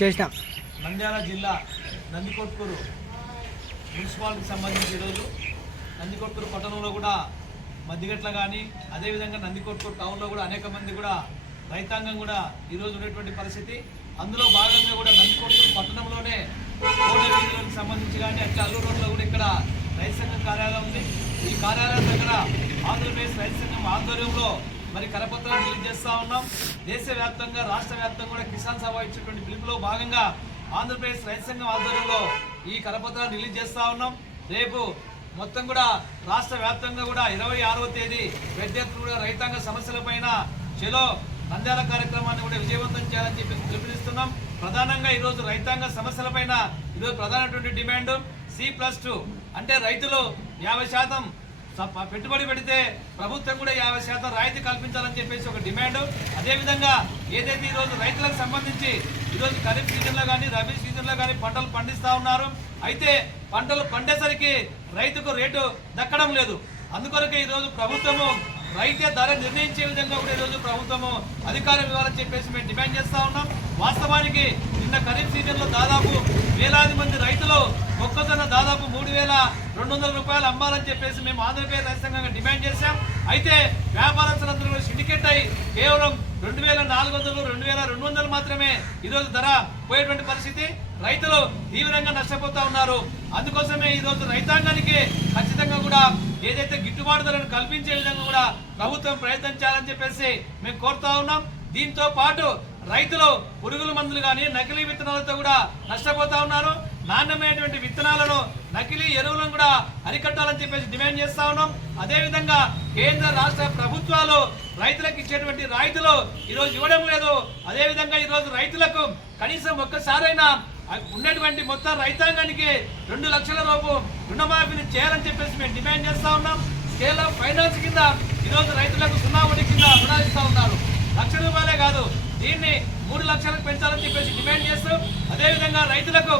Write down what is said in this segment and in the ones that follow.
చేసినాం. నంద్యాల జిల్లా నందికొట్కూరు మున్సిపాలిటీకి సంబంధించి ఈరోజు నందికొట్కూరు పట్టణంలో కూడా మధ్యగట్ల కానీ అదేవిధంగా నందికొట్కూరు టౌన్లో కూడా అనేక మంది కూడా రైతాంగం కూడా ఈరోజు ఉన్నటువంటి పరిస్థితి. అందులో భాగంగా కూడా నందికొట్కూరు పట్టణంలోనే కోట సంబంధించి కానీ అట్లా అల్లూరు రోడ్లో కూడా ఇక్కడ రైతు సంఘం కార్యాలయం ఉంది. ఈ కార్యాలయం దగ్గర ఆంధ్రప్రదేశ్ రైతు సంఘం ఆధ్వర్యంలో మరి కరపత్రాలు రిలీజ్ చేస్తూ ఉన్నాం. దేశవ్యాప్తంగా రాష్ట్ర వ్యాప్తంగా కూడా కిసాన్ సభ ఇచ్చినటువంటి పిలుపులో భాగంగా ఆంధ్రప్రదేశ్ రైతు సంఘం ఆధ్వర్యంలో ఈ కరపత్రాలు రిలీజ్ చేస్తా ఉన్నాం. రేపు మొత్తం కూడా రాష్ట్ర వ్యాప్తంగా కూడా ఇరవై ఆరవ తేదీ పెద్ద కూడా రైతాంగ సమస్యలపైన చెలో నంద్యాల కార్యక్రమాన్ని కూడా విజయవంతం చేయాలని చెప్పి పిలుపునిస్తున్నాం. ప్రధానంగా ఈరోజు రైతాంగ సమస్యలపైన ఈరోజు ప్రధానటువంటి డిమాండ్ సి ప్లస్ టూ అంటే రైతులు యాభై శాతం పెట్టుబడి పెడితే ప్రభుత్వం కూడా యాభై శాతం రాయితీ కల్పించాలని చెప్పేసి ఒక డిమాండ్. అదేవిధంగా ఏదైతే ఈరోజు రైతులకు సంబంధించి ఈరోజు ఖరీఫ్ సీజన్లో కానీ రబీ సీజన్లో కానీ పంటలు పండిస్తా ఉన్నారు. అయితే పంటలు పండేసరికి రైతుకు రేటు దక్కడం లేదు. అందుకొరకే ఈరోజు ప్రభుత్వము రైతే ధర నిర్ణయించే విధంగా కూడా ఈరోజు ప్రభుత్వము అధికారం ఇవ్వాలని చెప్పేసి మేము డిమాండ్ చేస్తూ ఉన్నాం. వాస్తవానికి నిన్న ఖరీఫ్ సీజన్లో దాదాపు వేలాది మంది రైతులు మొక్కజొన్న దాదాపు మూడు వేల రెండు వందల రూపాయలు అమ్మాలని చెప్పేసి మేము ఆంధ్రప్రదేశ్ రైతు సంఘంగా డిమాండ్ చేశాం. అయితే వ్యాపారస్తులందరూ సిండికేట్ అయి కేవలం రెండు వేల నాలుగు వందలు రెండు వేల రెండు వందలు మాత్రమే ఈరోజు ధర పోయేటువంటి పరిస్థితి. రైతులు తీవ్రంగా నష్టపోతా ఉన్నారు. అందుకోసమే ఈరోజు రైతాంగానికి ఖచ్చితంగా కూడా ఏదైతే గిట్టుబాటు ధరను కల్పించే విధంగా కూడా ప్రభుత్వం ప్రయత్నం చేయాలని చెప్పేసి మేము కోరుతా ఉన్నాం. దీంతో పాటు రైతులు పురుగుల మందులు కానీ నకిలీ విత్తనాలతో కూడా నష్టపోతా ఉన్నారు. నాణ్యమైనటువంటి విత్తనాలను నకిలీ ఎరువులను కూడా అరికట్టాలని చెప్పేసి డిమాండ్ చేస్తా ఉన్నాం. అదేవిధంగా కేంద్ర రాష్ట్ర ప్రభుత్వాలు రైతులకు ఇచ్చేటువంటి రాయితీలు ఈరోజు ఇవ్వడం లేదు. అదేవిధంగా ఈరోజు రైతులకు కనీసం ఒక్కసారైనా ఉన్నటువంటి మొత్తం రైతాంగానికి రెండు లక్షల రూపు రుణమాఫీని చేయాలని చెప్పేసి మేము డిమాండ్ చేస్తూ ఉన్నాం. స్కేల్ ఆఫ్ ఫైనాన్స్ కింద ఈరోజు రైతులకు సున్నా వడ్డీ కింద రుణాలు ఇస్తూ ఉన్నారు. లక్ష రూపాయలే కాదు దీన్ని మూడు లక్షలకు పెంచాలని చెప్పేసి డిమాండ్ చేస్తూ అదేవిధంగా రైతులకు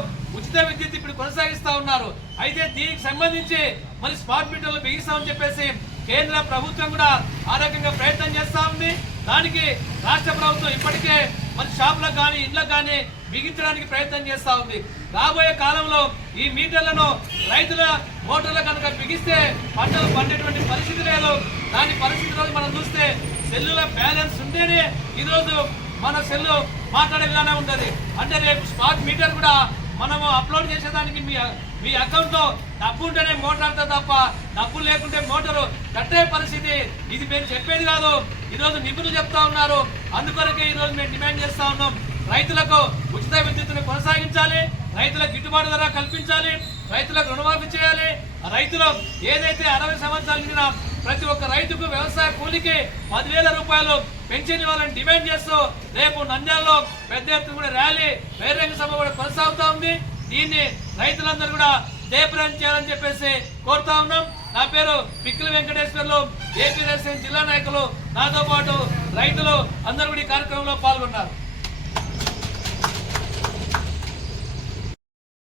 ఉచిత విద్యుత్ ఇప్పుడు కొనసాగిస్తా ఉన్నారు. అయితే దీనికి సంబంధించి మరి స్మార్ట్ మీటర్లు బిగిస్తామని చెప్పేసి కేంద్ర ప్రభుత్వం కూడా ఆ రకంగా ప్రయత్నం చేస్తా ఉంది. దానికి రాష్ట్ర ప్రభుత్వం ఇప్పటికే మరి షాపులకు కానీ ఇండ్లకు కానీ బిగించడానికి ప్రయత్నం చేస్తా ఉంది. రాబోయే కాలంలో ఈ మీటర్లను రైతుల మోటార్లు కనుక బిగిస్తే పంటలు పండేటువంటి పరిస్థితి లేదు. దాని పరిస్థితి మనం చూస్తే సెల్లుల బ్యాలెన్స్ ఉంటేనే ఈరోజు మన సెల్లు మాట్లాడే విధానం ఉంటుంది అంటే రేపు స్మార్ట్ మీటర్ కూడా మనము అప్లోడ్ చేసేదానికి మీ మీ అకౌంట్లో డబ్బు ఉంటేనే మోటార్ అవుతుంది తప్ప డబ్బులు లేకుంటే మోటారు కట్టే పరిస్థితి. ఇది మేము చెప్పేది కాదు. ఈరోజు నిపుణులు చెప్తా ఉన్నారు. అందుకొరకే ఈరోజు మేము డిమాండ్ చేస్తా ఉన్నాం. రైతులకు ఉచిత విద్యుత్తును కొనసాగించాలి. రైతులకు గిట్టుబాటు ధర కల్పించాలి. రైతులకు రుణమాఫీ చేయాలి. రైతులు ఏదైతే అరవై సంవత్సరాలు ప్రతి ఒక్క రైతుకు వ్యవసాయ కూలికి పదివేల రూపాయలు పెన్షన్ ఇవ్వాలని డిమాండ్ చేస్తూ రేపు నంద్యాలలో పెద్ద ఎత్తున కూడా ర్యాలీ బహిరంగ సభ కూడా కొనసాగుతా ఉంది. దీన్ని రైతులందరూ కూడా జయప్రదం చేయాలని చెప్పేసి కోరుతా ఉన్నాం. నా పేరు పిక్కిలి వెంకటేశ్వర్లు ఏపీ రైతు జిల్లా నాయకులు. నాతో పాటు రైతులు అందరూ కూడా ఈ కార్యక్రమంలో పాల్గొన్నారు.